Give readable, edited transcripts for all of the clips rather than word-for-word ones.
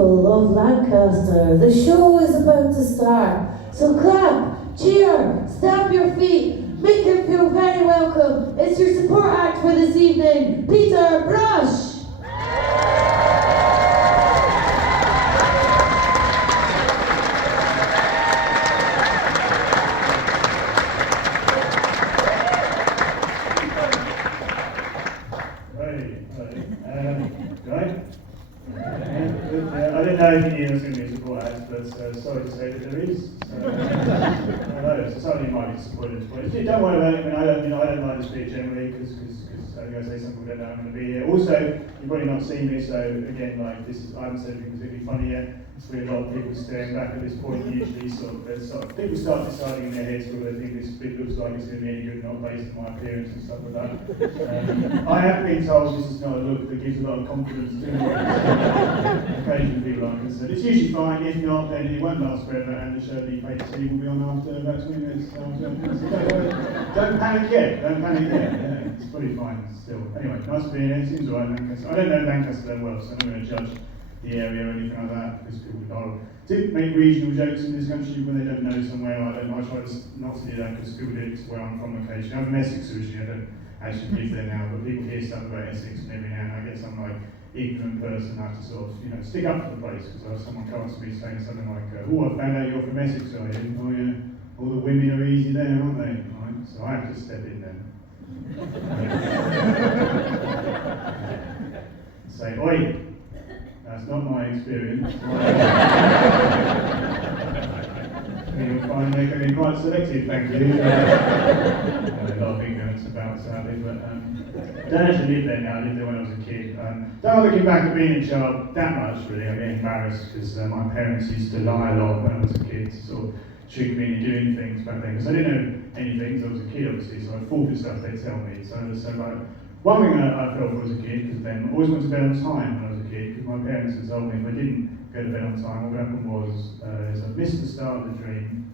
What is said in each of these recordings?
people of Lancaster, the show is about to start. So clap, cheer, stamp your feet, make him feel very welcome. It's your support act for this evening, Peter Brush. I didn't know if you knew there was going to be a support act, but sorry to say that there is. So, I know, so somebody might be disappointed. Don't worry about it. I don't like to speak generally because I say some people don't know I'm going to be here. Also, you've probably not seen me, so again, like I haven't said anything particularly funny yet. It's really a lot of people staring back at this point. Usually, people start deciding in their heads whether they think this bit looks like it's going to be any good or not based on my appearance and stuff like that. I have been told this is not a look that gives a lot of confidence to me. Occasionally, people aren't concerned. It's usually fine. If not, then it won't last forever, and the show that you paid to see will be on after about 20 minutes. Don't panic yet. Don't panic yet. Yeah, it's pretty fine still. Anyway, nice to be here. It seems alright, Lancaster. I don't know Lancaster that well, so I'm not going to judge the area or anything like that, because people do make regional jokes in this country when they don't know somewhere. I try not to do that because people do it where I'm from occasionally. I'm from Essex originally, I don't actually live there now, but people hear stuff about Essex and every now and then I get some like ignorant person I have to sort of, stick up for the place because someone comes to me saying something like, oh, I found out you're from Essex, are you? Oh yeah, all the women are easy there, aren't they? Right? So I have to step in then. Say, oi! That's not my experience. You'll find they can be quite selective, thank you. A lot of ignorance about sadly, but I don't actually live there now. I lived there when I was a kid. Don't looking back at being a child that much, really. I get embarrassed because my parents used to lie a lot when I was a kid to sort of trick me into doing things back then. Because I didn't know anything, because I was a kid, obviously, so I thought of stuff they'd tell me. So like, one thing I felt for as a kid, because then I always went to bed on time when I was a kid, because my parents had told me if I didn't go to bed on time, what would happen was I missed the start of the dream.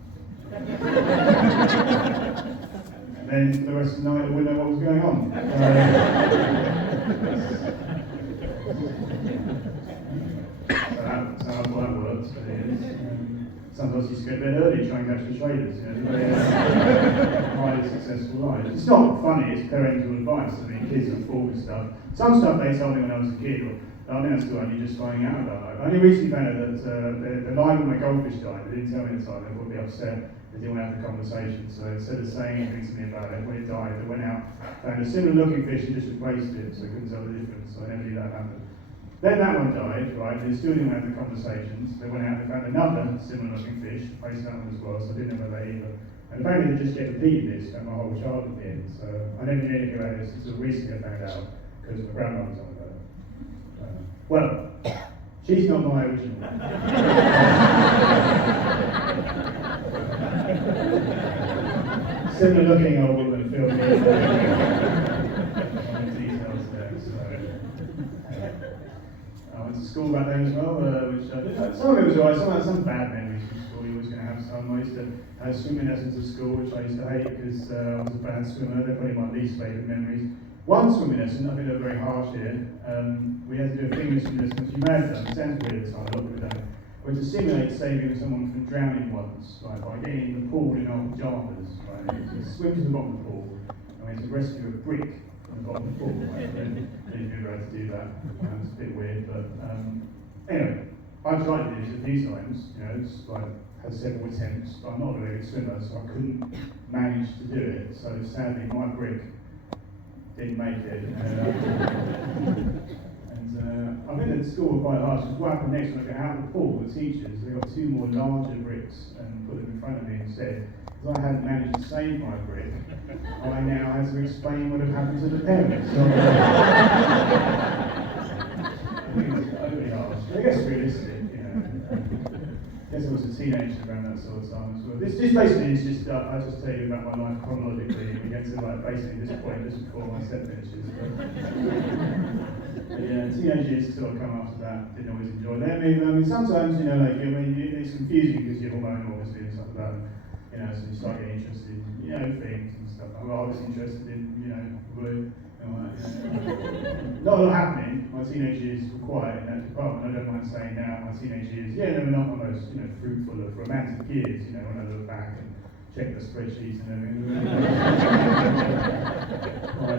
And then for the rest of the night I wouldn't know what was going on. So that's how that works. Sometimes you used to go to bed early trying to catch the traders. Highly successful life. It's not funny, it's parental advice. I mean, kids are full of stuff. Some stuff they told me when I was a kid, I think that's still only just finding out about. I only recently found out that the line when my goldfish died, they didn't tell me at the time, they would be upset, they didn't want to have the conversation. So instead of saying anything to me about it, when it died, they went out, found a similar looking fish and just replaced it, so I couldn't tell the difference, so I never knew that happened. Then that one died, right, they still didn't have the conversations. They went out and found another similar looking fish, replaced that one as well, so I didn't know about that either. And apparently they just get repeated this throughout my whole childhood then, so I never knew anything about this until recently I found out, because my grandma was on about it. Well, she's not my original. Similar looking old woman filmed me. I went to school back then as well, which some of it was alright, some bad memories from school. You always going to have some. I used to have swimming lessons at school, which I used to hate because I was a bad swimmer. They're probably my least favourite memories. One swimming lesson, I think they're very harsh here. We had to do a finger swimming lesson, which you may have done. It sounds weird at the time, a lot of people don't. We had to simulate saving someone from drowning once, right, by getting in the pool in our pajamas, right. We had to swim to the bottom of the pool, and we had to rescue a brick from the bottom of the pool, right. I didn't ever had to do that. It's a bit weird, but anyway, I've tried to do this a few times. It's like had several attempts, but I'm not a very good swimmer, so I couldn't manage to do it. So sadly, my brick didn't make it. I think the school were quite harsh. What happened next when I got out of the pool, the teachers, they got two more larger bricks and put them in front of me instead. Because I hadn't managed to save my brick, I now had to explain what had happened to the parents. So, I think it was overly harsh. I guess realistic, I guess I was a teenager around that sort of time as well. This basically is just, I'll just tell you about my life chronologically, and we get to like basically this point just before my step finishes. But yeah, teenage years sort of come after that, didn't always enjoy them either. I mean, sometimes, it's confusing because you're hormonal, obviously, and stuff like that. So you start getting interested in, things and stuff. I was interested in, Not a lot happening. My teenage years were quiet in that department. I don't mind saying now, my teenage years, they were not the most, fruitful of romantic years, when I look back and check the spreadsheets and everything.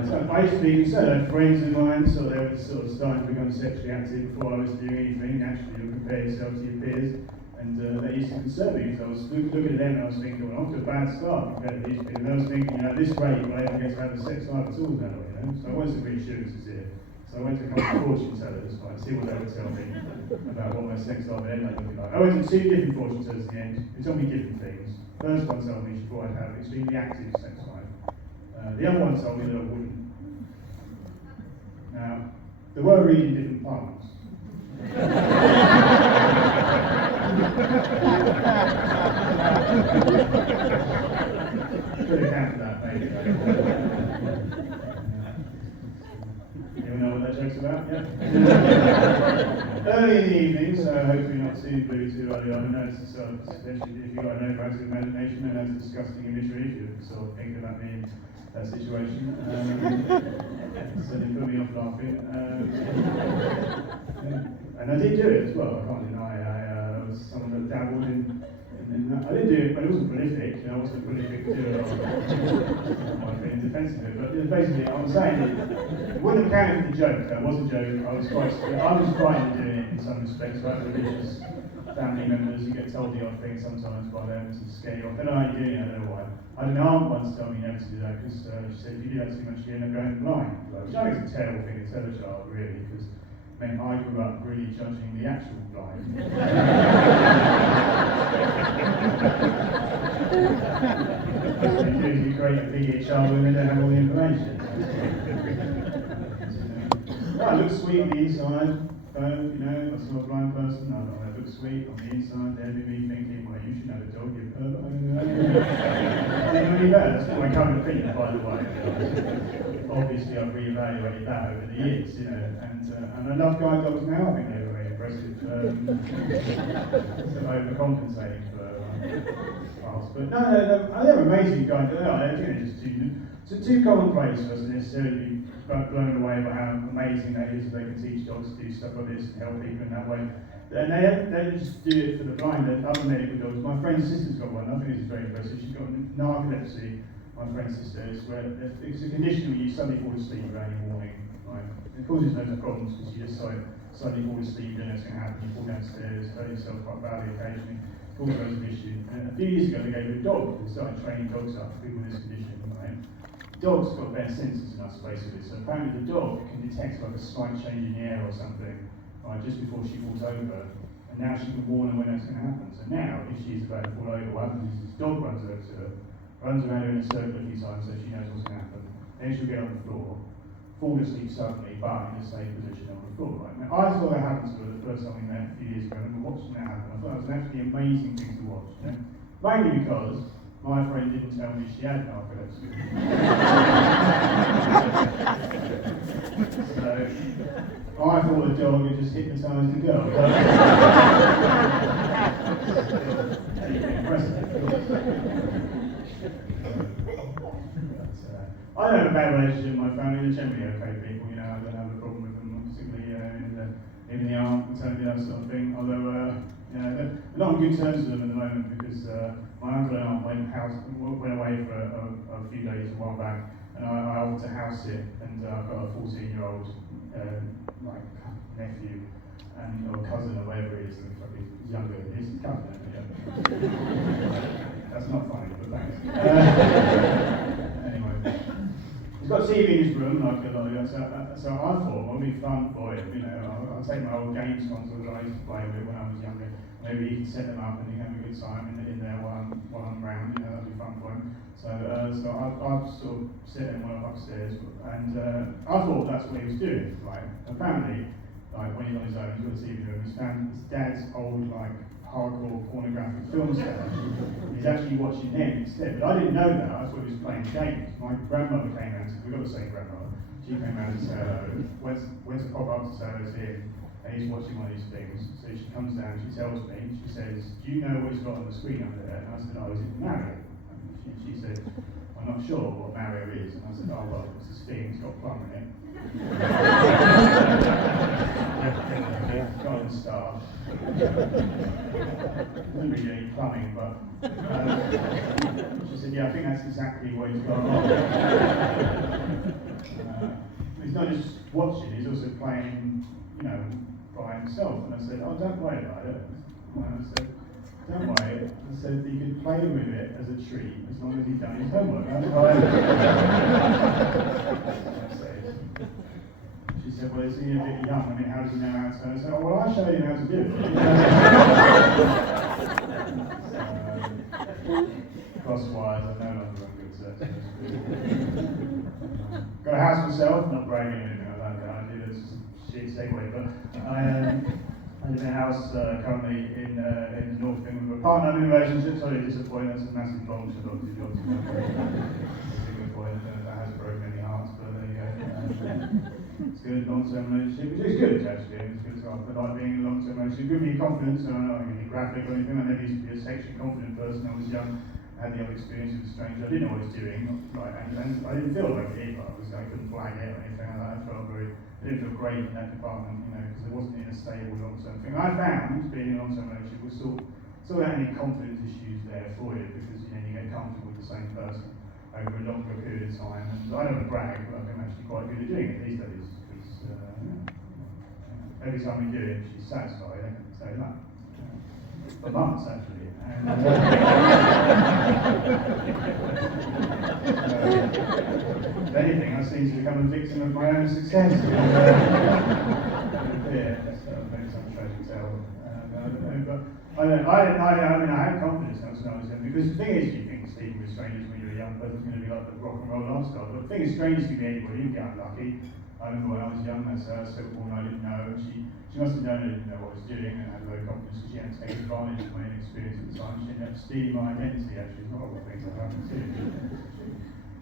So I used to be concerned. I had friends of mine, so they were sort of starting to become sexually active before I was doing anything. Naturally, you compare yourself to your peers. And that used to concern me because I was looking at them and I was thinking, well, I'm off to a bad start compared to these people. And I was thinking, at this rate, will I ever get to have a sex life at all now, So I wanted some reassurances here. So I went to a couple of fortune tellers to see what they would tell me about what my sex life would end up looking like. I went to 2 different fortune tellers in the end. They told me different things. First one told me she thought I'd have an extremely active sex life. The other one told me that I wouldn't. Now, they were reading different parts. Could account for that, maybe. Anyone know what that joke's about? Yeah? Early in the evening, so hopefully not too blue too early on. I noticed especially if you've got an overactive imagination and that's disgusting imagery, if you're sort of thinking about me in that situation. Certainly put me off laughing. And I did do it as well, I can't deny. I was someone that dabbled in I didn't do it, but it wasn't prolific. I wasn't a prolific doer. I might have been defensive of it, but basically, I'm saying it wouldn't have counted for the joke. That was a joke. I was frightened of doing it in some respects. I have religious family members who get told the odd thing sometimes by them to scare you off. They don't know how you're doing it. I don't know why. I had an aunt once tell me never to do that because she said if you do that too much, you end up going blind. Which I think is a terrible thing to tell a child, really, because meant I grew up really judging the actual blind. It'd be great to be a child when they don't have all the information. I look sweet on the inside, I saw a blind person, I look sweet on the inside, there'd be me thinking, well, you should have a dog, you pervert. Didn't really matter, that's not my current opinion, by the way. Obviously, I've reevaluated that over the years, and I love guide dogs now. I think they were very impressive. So overcompensating for past, but no, they're amazing guide dogs. I think they're just too commonplace for us to necessarily be blown away by how amazing that is. They can teach dogs to do stuff like this and help people in that way. And they don't just do it for the blind. Other medical dogs. My friend's sister's got one. I think this is very impressive. She's got narcolepsy. My friend's sister is where it's a condition where you suddenly fall asleep around your morning. Right? It causes loads of problems because you just suddenly fall asleep, you don't know what's going to happen. You fall downstairs, hurt yourself quite badly occasionally. It causes loads of issues. And a few years ago, they gave her a dog. They started training dogs up for people with this condition. Right? Dogs got better senses than us, basically. So apparently, the dog can detect like a slight change in the air or something, right, just before she falls over. And now she can warn her when that's going to happen. So now, if she's about to fall over, what happens is this dog runs over to her. Runs around her in a circle a few times so she knows what's going to happen. Then she'll get on the floor, fall asleep suddenly, but in a safe position on the floor. Right? Now, I saw that happen to her the first time we met a few years ago, and I remember watching that happen. I thought that was an absolutely amazing thing to watch. Mainly because my friend didn't tell me she had narcolepsy. So I thought the dog had just hypnotised the girl. Impressive. I don't have a bad relationship with my family. They're generally okay people. I don't have a problem with them, particularly in the aunt and that sort of thing. Although, they're not on good terms with them at the moment because my uncle and aunt went away for a few days a while back, and I offered to house sit, and I've got a 14-year-old nephew or cousin or whatever it is. He's younger. He's a cousin. That's not funny, but thanks. Anyway. He's got a TV in his room, so I thought, well, it'd be fun for him, I'll take my old games consoles that I used to play with when I was younger. Maybe he can set them up and he can have a good time in there while I'm around, that'd be fun for him. So I'll sort of sit him while I'm upstairs, and I thought that's what he was doing, right? Apparently, when he's on his own, he's got a TV room, he's found his dad's old, hardcore pornographic film stuff. He's actually watching them instead. But I didn't know that. I thought he was playing games. My grandmother came out, we've got the same grandmother. She came out to say hello, went to pop up to say hello to him, and he's watching one of these things. So she comes down, she tells me, she says, do you know what he's got on the screen over there? And I said, oh, is it Mario? And she said, well, I'm not sure what Mario is. And I said, oh, well, it's this thing, it's got plum in it. Golden star. Doesn't really any plumbing, but she said, yeah, I think that's exactly what he's got on. He's not just watching, he's also playing, by himself. And I said, oh, don't worry about it. And I said, don't worry. I said, you could play with it as a treat as long as he's done his homework. She said, well, is he a bit young? I mean, how does he know how to? I said, oh, well, I'll show him how to do it. Crosswise, I'm no longer on good search. Got a house myself, not bragging or anything like that. I did a shit segue, but I live in a house currently in the north of England with a partner in a relationship. Sorry, disappointing, that's a massive bombshell, obviously. That has broken many hearts, but there you go. It's good, long-term relationship, which is good actually. It's good to I like being in a long-term relationship. It gives me confidence, and I'm not going to be graphic or anything. I never used to be a sexually confident person when I was young. I had the other experience with a stranger. I didn't know what I was doing, right? And I didn't feel like it either. I couldn't flag it or anything like that. I didn't feel great in that department, because I wasn't in a stable long-term thing. I found being in a long-term relationship was sort of any confidence issues there for you, because you get comfortable with the same person over a longer period of time. And I don't want to brag, but I think I'm actually quite good at doing it these days. Every time we do it, she's satisfied. I can say that. For months, actually. And, if anything, I seem to become a victim of my own success. Maybe some tragic tale. I don't know, but I had confidence when I was young, because the thing is, you think sleeping with strangers when you're a young person is going to be like the rock and roll lifestyle. But the thing is, strangers can be anybody. You can get unlucky. I remember when I was young, that's her, so born I didn't know, and she must have known I didn't know what I was doing and had low confidence, because she had to take advantage of my inexperience at the time. She ended up stealing my identity, actually. It's not all the things that happened to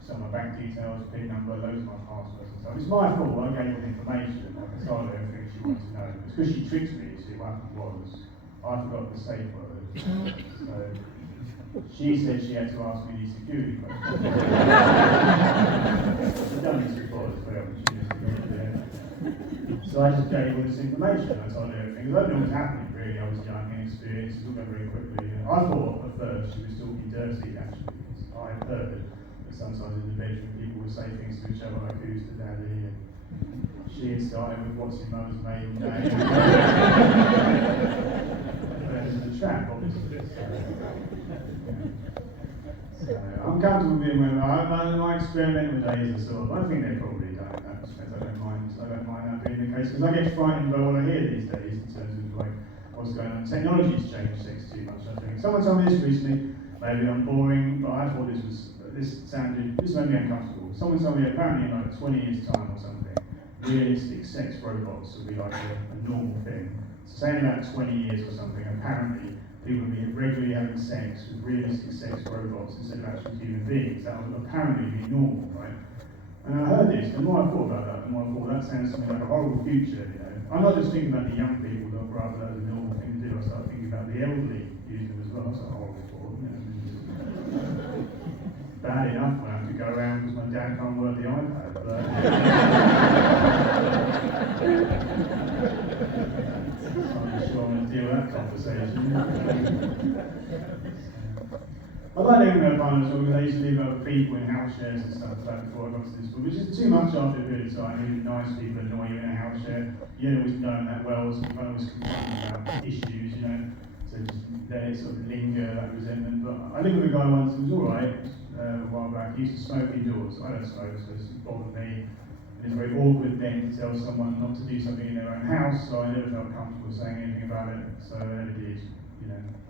some of my bank details, PIN number, loads of my passwords and stuff. It's my fault, I gave her the information, I can tell her everything she wanted to know. It's because she tricked me, you see. What happened was, I forgot the safe word. So she said she had to ask me these security questions. She'd done this before as well, but she just forgot it. So I just gave her this information. I told her everything. Because I didn't know what was happening, really. I was young, inexperienced, it all went very quickly. I thought at first she was talking dirty, actually, because I had heard that sometimes in the bedroom people would say things to each other like, who's the daddy? And she had started with, what's your mother's maiden name? It was a trap, obviously. I'm comfortable being where my experimental days are sort of, I think they're probably done in that respect. I don't mind that being the case, because I get frightened by what I hear these days in terms of like what's going on. Technology's changed sex too much, I think. Someone told me this recently, maybe I'm boring, but I thought this made me uncomfortable. Someone told me apparently in like 20 years time or something, realistic sex robots will be like a normal thing. So say in about 20 years or something, apparently people will be regularly having sex with realistic sex robots instead of actual human beings. That would apparently be normal, right? And I heard this, the more I thought about that, the more I thought that sounds something like a horrible future, I'm not just thinking about the young people that grow up that as a normal thing to do, I start thinking about the elderly using them as well. That's a horrible thought, Bad enough when I have to go around because my dad can't work the iPad, but I'm not sure I'm going to deal with that conversation. I like living with partners because I used to live with other people in house shares and stuff like that before I got to this book, which is too much after a period of time. Really nice people annoy you in a house share. You don't always know them that well, so you can't always complain about issues, So just let it sort of linger, that resentment. But I lived with a guy once who was alright a while back. He used to smoke indoors. I don't smoke, so it bothered me. It's very awkward then to tell someone not to do something in their own house, so I never felt comfortable saying anything about it. So I never did,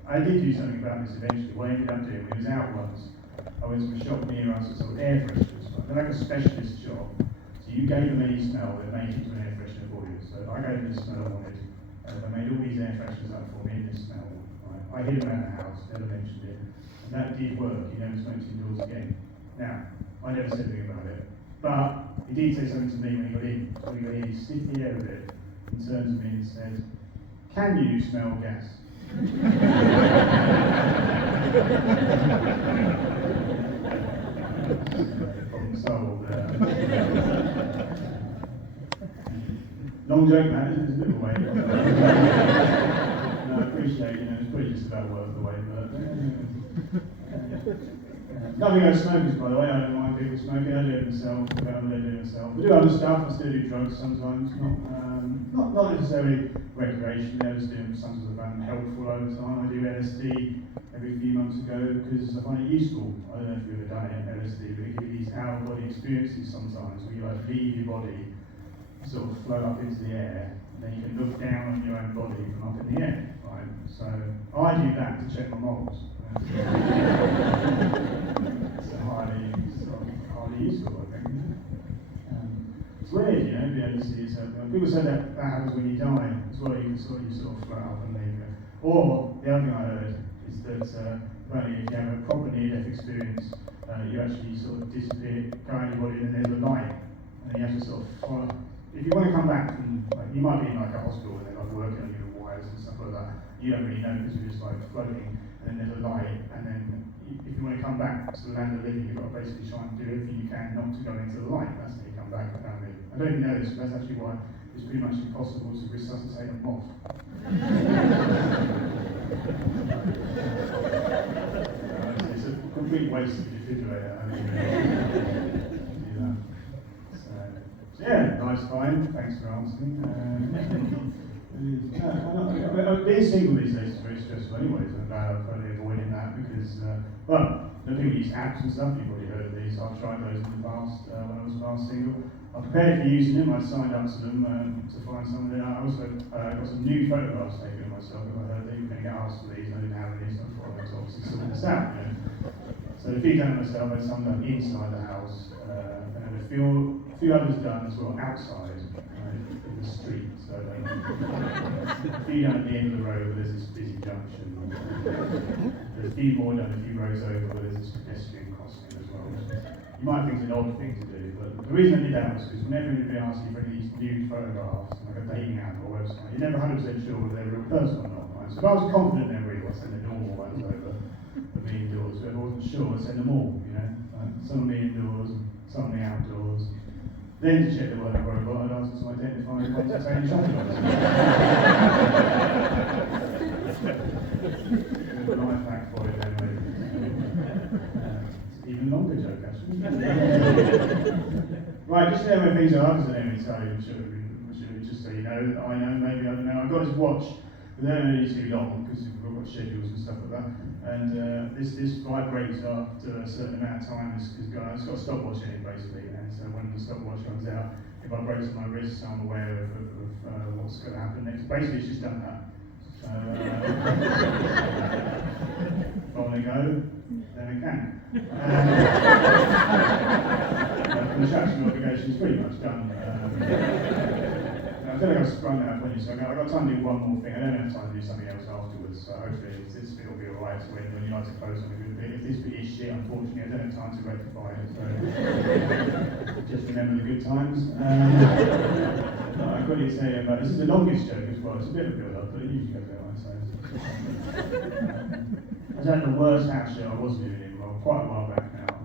I did do something about this eventually. What I ended up doing, when he was out once, I went to a shop near us, a sort of air fresheners. They're like a specialist shop. So you gave them any smell, they'd make it to an air freshener for you. So I gave them the smell I wanted. They made all these air fresheners up for me in this smell. I hid them around the house, never mentioned it. And that did work. He never smoked indoors again. Now, I never said anything about it. But he did say something to me when he got in. So he got in, he sniffed the air a bit, and turned to me and said, "Can you smell gas?" Problem solved. Long joke, man. It's a bit of a wait. No, I appreciate, it's probably just about worth the wait, but. Nothing against smokers, by the way. I don't mind people smoking. I do it myself. I do it myself. I do other stuff. I still do drugs sometimes. Not necessarily recreationally. I just do it sometimes I found helpful over time. I do LSD every few months ago because I find it useful. I don't know if you've ever done it, LSD, but it gives you these out-of-body experiences sometimes where you leave your body, sort of float up into the air, and then you can look down on your own body from up in the air. Right? So I do that to check my morals. It's highly useful, I think. It's weird, the LSD is people say that happens when you die as well. You can sort of float up and leave it. Or the other thing I heard is that apparently if you have a proper near-death experience, you actually sort of disappear, go out your body, and then there's a light, and then you have to sort of follow. If you want to come back from, you might be in like a hospital and they're like working on your wires and stuff like that. You don't really know because you're just like floating, and then there's a light, and then if you want to come back to the land of the living, you've got to basically try and do everything you can not to go into the light. That's how you come back, apparently. I don't even know this, but that's actually why it's pretty much impossible to resuscitate a moth. It's a complete waste of the defibrillator. So yeah, nice time. Thanks for asking. Being single these days is very stressful anyway, so I'm glad I'm probably avoiding that because, the people use apps and stuff, you've already heard of these. I've tried those in the past when I was last single. I prepared for using them, I signed up to them to find some of them. I also got some new photographs taken of myself because I heard that you were going to get asked for these and I didn't have any, so I thought I'd obviously sort this out. So the few done myself, I had some done inside the house, and then a few others done as well outside, in the street. So a few done at the end of the road where there's this busy junction. There's a few more done a few roads over where there's this pedestrian crossing as well. You might think it's an odd thing to do, but the reason I did that was because whenever anybody asks you for these nude photographs, like a dating app or website, you're never 100% sure whether they're a real person or not. Right? So if I was confident they're real, I'd send the normal ones over of me indoors. But if I wasn't sure, I'd send them all. Some of me indoors, some of me outdoors. Then to check the word robot, I'd ask them to identify the ones that say in traffic lights. Life hack for it anyway. Even longer joke actually. Right, just there where things are, because I don't really tell you, just so you know, I know, maybe I don't know. I've got this watch, but they're only too long because we've got schedules and stuff like that. And this vibrates after a certain amount of time. It's got a stopwatch in it basically, and so when the stopwatch runs out, it vibrates on my wrist, so I'm aware of what's going to happen next. Basically, it's just done that. So if I want to go, then I can. The construction obligation is pretty much done. I feel like I've sprung that up on you, so I've got time to do one more thing. I don't have time to do something else afterwards, so hopefully this bit will be alright to when you like to close on a good bit. If this bit is shit, unfortunately, I don't have time to rectify it, so just remember the good times. I've got to say about this is the longest joke as well. It's a bit of a build-up, but it usually goes that way. So I was at the worst house show I was living in, quite a while back now. I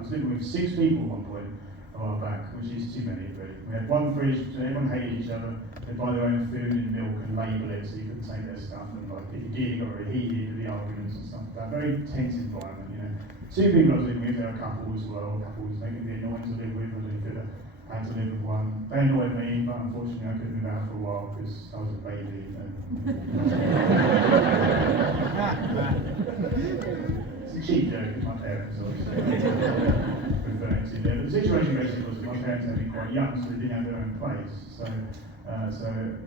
was living with 6 people at one point a while back, which is too many really. We had one fridge, so everyone hated each other. They'd buy their own food and milk and label it so you couldn't take their stuff. And like if you did, you got really heated with the arguments and stuff. That very tense environment, 2 people I was living with, they were a couple as well. Couples, they could be annoying to live with, or they could have had to live with one. They annoyed me, but unfortunately I couldn't live out for a while because I was a baby. It's a cheap joke with my parents, obviously. Referring to there. But the situation basically was that my parents had been quite young, so they didn't have their own place. So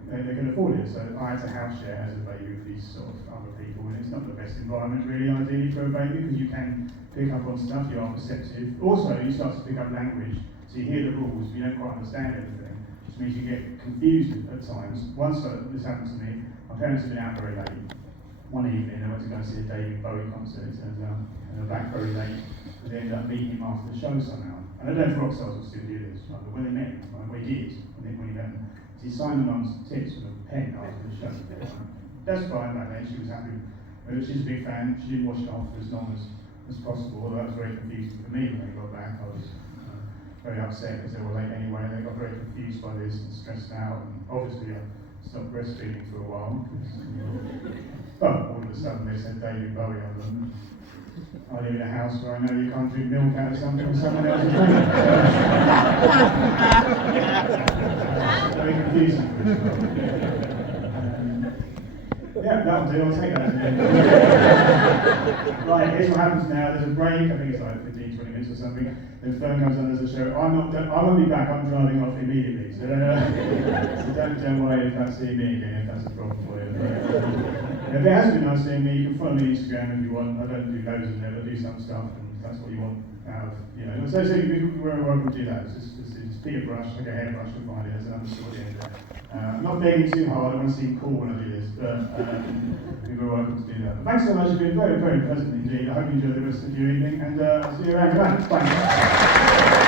they could afford it. So I had to house share as a baby with these sort of other people, and it's not the best environment really, ideally, for a baby, because you can pick up on stuff, you are perceptive. Also, you start to pick up language, so you hear the rules, but you don't quite understand everything, which means you get confused at times. Once this happened to me, my parents had been out very late. One evening, they went to go and see a David Bowie concert, it turns out, and they were back very late, but they ended up meeting him after the show somehow. And I don't know if rock stars will still do this, right? But when they met him, we did, when he met him, he signed my mum's tits with a pen after the show. Right? That's fine back then, she was happy. She's a big fan, she didn't wash it off for as long as as possible, although that was very confusing for me when they got back. I was very upset because they were late anyway, and they got very confused by this and stressed out, and obviously I stopped breastfeeding for a while. Well, all of a sudden they said David Bowie on them. I live in a house where I know you can't drink milk out of something someone else is drinking. Very confusing for us. Yeah, that'll do, I'll take that. Right, here's what happens now. There's a break, I think it's like 15, 20 minutes or something. Then Fern comes on as a show. I won't be back, I'm driving off immediately. So don't worry if that's seeing me again, if that's a problem for you. If it has been nice seeing me, you can follow me on Instagram if you want. I don't do loads of it, I do some stuff, and that's what you want out of, you know. So you're very welcome to do that. It's just pick a brush, like a hairbrush, and find it, there's an underscore at the end of it. I'm not begging too hard, I want to seem cool when I do this, but you're very welcome to do that. But thanks so much, you've been very, very pleasant indeed. I hope you enjoy the rest of your evening, and I'll see you around. Bye.